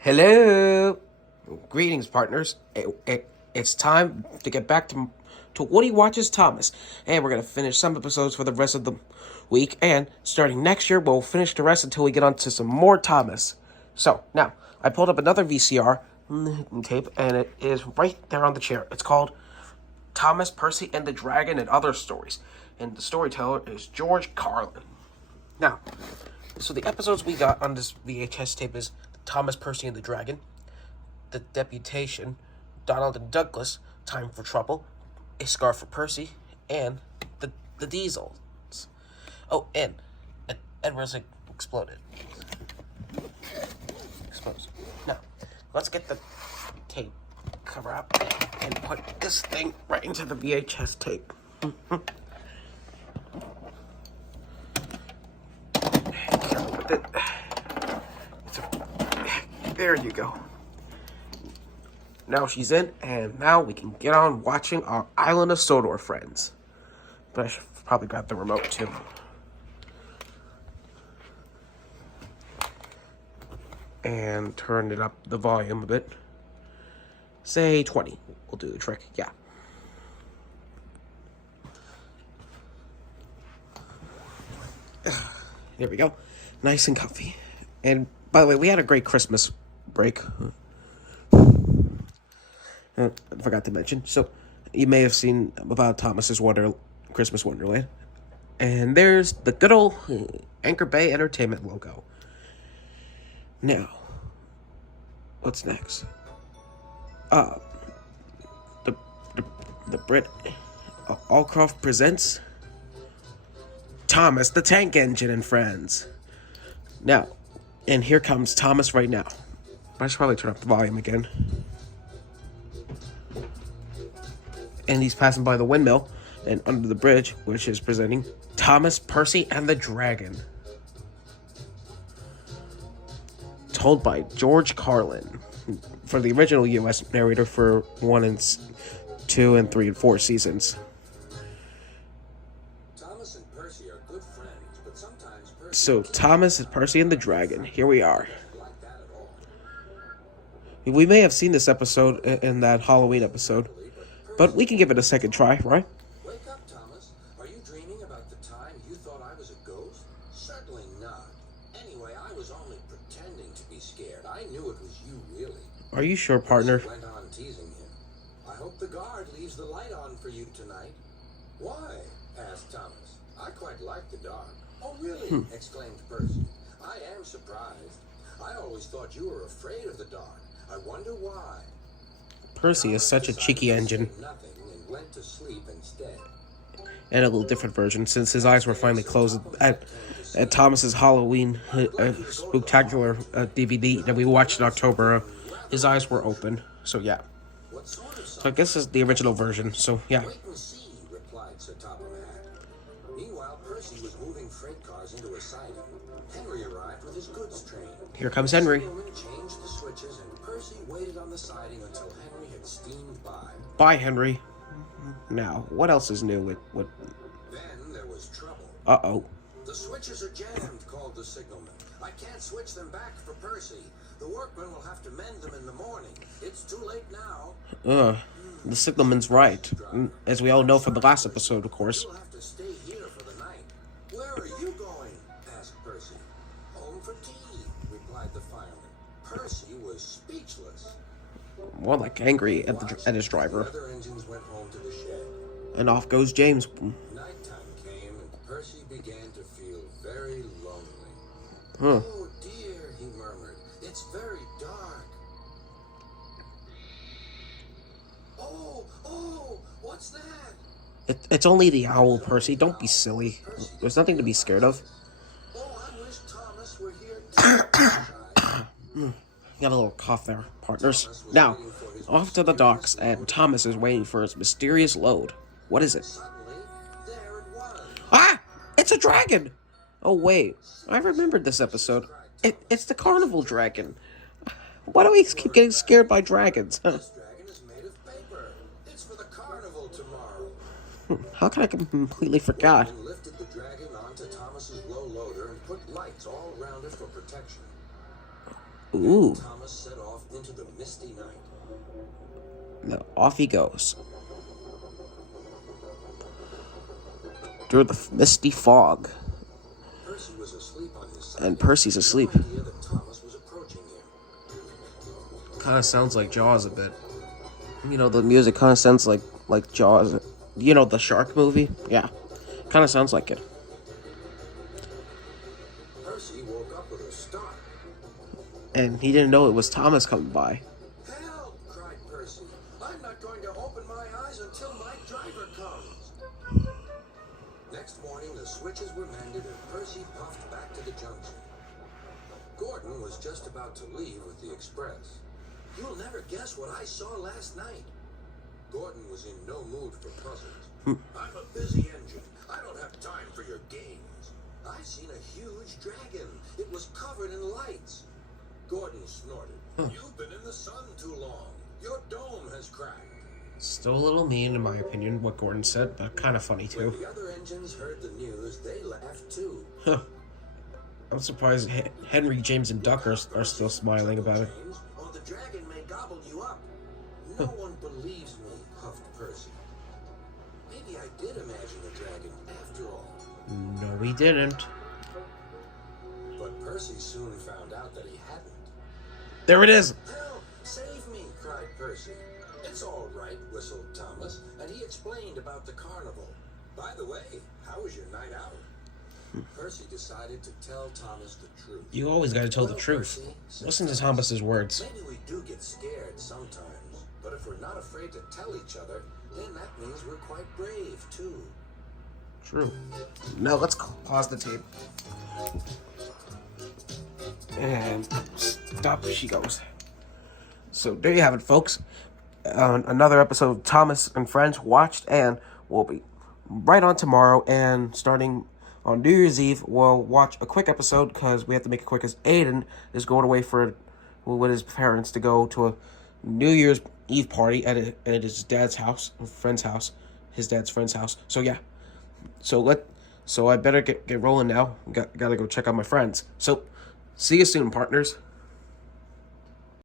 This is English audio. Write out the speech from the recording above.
Hello. Greetings, partners. It's time to get back to Woody Watches Thomas. And we're going to finish some episodes for the rest of the week. And starting next year, we'll finish the rest until we get on to some more Thomas. So, now, I pulled up another VCR tape, and it is right there on the chair. It's called Thomas, Percy, and the Dragon and Other Stories. And the storyteller is George Carlin. Now, so the episodes we got on this VHS tape is Thomas, Percy, and the Dragon, The Deputation, Donald and Douglas, Time for Trouble, A Scar for Percy, and the Diesels. Oh, and Edward's exploded. Exposed. Now, let's get the tape cover up and put this thing right into the VHS tape. Careful with it. There you go. Now she's in, and now we can get on watching our Island of Sodor friends. But I should probably grab the remote too. And turn it up, the volume a bit. Say 20. We'll do the trick, yeah. There we go. Nice and comfy. And by the way, we had a great Christmas break. I forgot to mention. So, you may have seen about Thomas's Christmas Wonderland. And there's the good old Anchor Bay Entertainment logo. Now, what's next? The Brit Allcroft presents Thomas the Tank Engine and Friends. Now, and here comes Thomas right now. I should probably turn up the volume again. And he's passing by the windmill and under the bridge, which is presenting Thomas, Percy, and the Dragon. Told by George Carlin for the original U.S. narrator for 1 and 2 and 3 and 4 seasons. Thomas and Percy are good friends, but sometimes Percy... So, Thomas, Percy, and the Dragon. Here we are. We may have seen this episode in that Halloween episode, but we can give it a second try, right? Wake up, Thomas. Are you dreaming about the time you thought I was a ghost? Certainly not. Anyway, I was only pretending to be scared. I knew it was you, really. Are you sure, partner? Percy went on teasing him. I hope the guard leaves the light on for you tonight. Why? Asked Thomas. I quite like the dark. Oh, really? Exclaimed Percy. I am surprised. I always thought you were afraid of the dark. I wonder why. Percy is such a cheeky engine. Nothing and went to sleep instead. And a little different version, since his eyes were finally closed at Thomas's Halloween spectacular DVD that we watched in October. His eyes were open, so yeah. So I guess this is the original version, so yeah. Wait and see, replied Sir Topham Hatt. Meanwhile, Percy was moving freight cars into a siding. Henry arrived with his goods train. Here comes Henry. The signalman changed the switches, and Percy waited on the siding until Henry had steamed by. Bye, Henry. Now, what else is new? What? Then there was trouble. Uh-oh. The switches are jammed, called the signalman. I can't switch them back for Percy. The workmen will have to mend them in the morning. It's too late now. The signalman's right. As we all know from the last episode, of course. You'll have to stay here for the night. Where are you going? Asked Percy. Home for tea, replied the fireman. Percy was speechless. More like angry at his driver. The other engines went home to the shed. And off goes James. Nighttime came, and Percy began to feel very lonely. Huh. Oh dear, he murmured. It's very dark. Oh, what's that? It's only the owl, Percy. Don't be silly. There's nothing to be scared of. Oh, I wish Thomas were here too. Got a little cough there, partners. Now, off to the docks, and Thomas is waiting for his mysterious load. What is it? Suddenly, there it was. Ah! It's a dragon! Oh, wait. I remembered this episode. It's the carnival dragon. Why do we keep getting scared by dragons? This dragon is made of paper. It's for the carnival tomorrow. How can I completely forgot? Workmen lifted the dragon onto Thomas's low loader and put lights all around it for protection. Ooh. Thomas set off into the misty night. Now off he goes. Through the misty fog. Percy was asleep on his side. And Percy's asleep. No idea that Thomas was approaching him. Kind of sounds like Jaws a bit. You know, the music kind of sounds like Jaws. You know, the shark movie? Yeah. Kind of sounds like it. Percy woke up with a start. And he didn't know it was Thomas coming by. Help! Cried Percy. I'm not going to open my eyes until my driver comes. Next morning, the switches were mended and Percy puffed back to the junction. Gordon was just about to leave with the express. You'll never guess what I saw last night. Gordon was in no mood for puzzles. I'm a busy engine. I don't have time for your games. I've seen a huge dragon. It was covered in lights. Gordon snorted. You've been in the sun too long. Your dome has cracked. Still a little mean, in my opinion, what Gordon said, but kind of funny, When too. the other engines heard the news, they laughed too. I'm surprised Henry, James, and Duck are still smiling about it. James, or the dragon may gobble you up. No one believes me, huffed Percy. Maybe I did imagine a dragon after all. No, he didn't. But Percy soon found out that he hadn't. There it is! Help! Save me! Cried Percy. It's all right, whistled Thomas, and he explained about the carnival. By the way, how was your night out? Percy decided to tell Thomas the truth. You always gotta tell the Well, truth. Percy, said Listen to Thomas, Thomas's words. maybe we do get scared sometimes, but if we're not afraid to tell each other, then that means we're quite brave, too. True. Now let's pause the tape. And stop she goes. So there you have it, folks. Another episode of Thomas and Friends watched, and we'll be right on tomorrow. And starting on New Year's Eve, we'll watch a quick episode because we have to make it quick, because Aiden is going away with his parents to go to a New Year's Eve party at his dad's house, friend's house, his dad's friend's house. So yeah, so I better get rolling now. Gotta go check out my friends. So see you soon, partners.